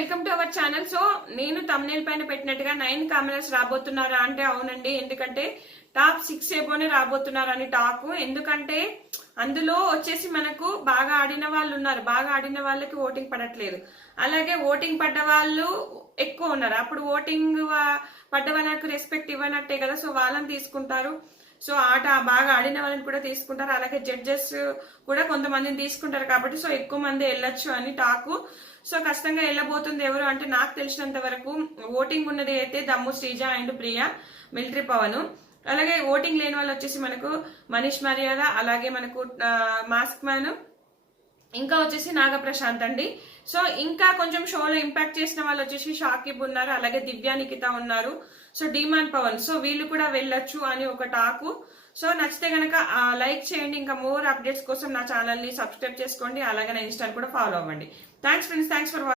Welcome to our channel. So నేను thumbnail పైన పెట్టినట్టుగా నైన్ కెమెరాస్ రాబోతున్నారా అంటే అవునండి. ఎందుకంటే టాప్ సిక్స్ ఏబోనే రాబోతున్నారు అని టాక్ ఎందుకంటే అందులో వచ్చేసి మనకు బాగా ఆడిన వాళ్ళు ఉన్నారు. బాగా ఆడిన వాళ్ళకి ఓటింగ్ పడట్లేదు. అలాగే ఓటింగ్ పడ్డ వాళ్ళు ఎక్కువ ఉన్నారు. అప్పుడు ఓటింగ్ పడ్డ వాళ్ళకు రెస్పెక్ట్ ఇవ్వనట్టే కదా. సో వాళ్ళని తీసుకుంటారు. సో ఆట బాగా ఆడిన వాళ్ళని కూడా తీసుకుంటారు. అలాగే జడ్జెస్ కూడా కొంతమందిని తీసుకుంటారు కాబట్టి సో ఎక్కువ మంది వెళ్ళొచ్చు అని టాకు సో ఖచ్చితంగా వెళ్ళబోతుంది ఎవరు అంటే నాకు తెలిసినంత వరకు ఓటింగ్ ఉన్నది అయితే దమ్ము శ్రీజ అండ్ ప్రియా మిలిటరీ పవన్. అలాగే ఓటింగ్ లేని వాళ్ళు వచ్చేసి మనకు మనీష్ మర్యాద అలాగే మనకు మాస్క్ మ్యాన్ ఇంకా వచ్చేసి నాగప్రశాంత్ అండి. సో ఇంకా కొంచెం షోలో ఇంపాక్ట్ చేసిన వాళ్ళు వచ్చేసి షాకిబ్ ఉన్నారు అలాగే దివ్యా నికిత ఉన్నారు. సో డిమాన్ పవన్ సో వీళ్ళు కూడా వెళ్ళొచ్చు అని ఒక టాకు. సో నచ్చితే గనక లైక్ చేయండి ఇంకా మోర్ అప్డేట్స్ కోసం నా ఛానల్ని సబ్స్క్రైబ్ చేసుకోండి అలాగే నా ఇన్స్టాల్ కూడా ఫాలో అవ్వండి. Thanks friends thanks for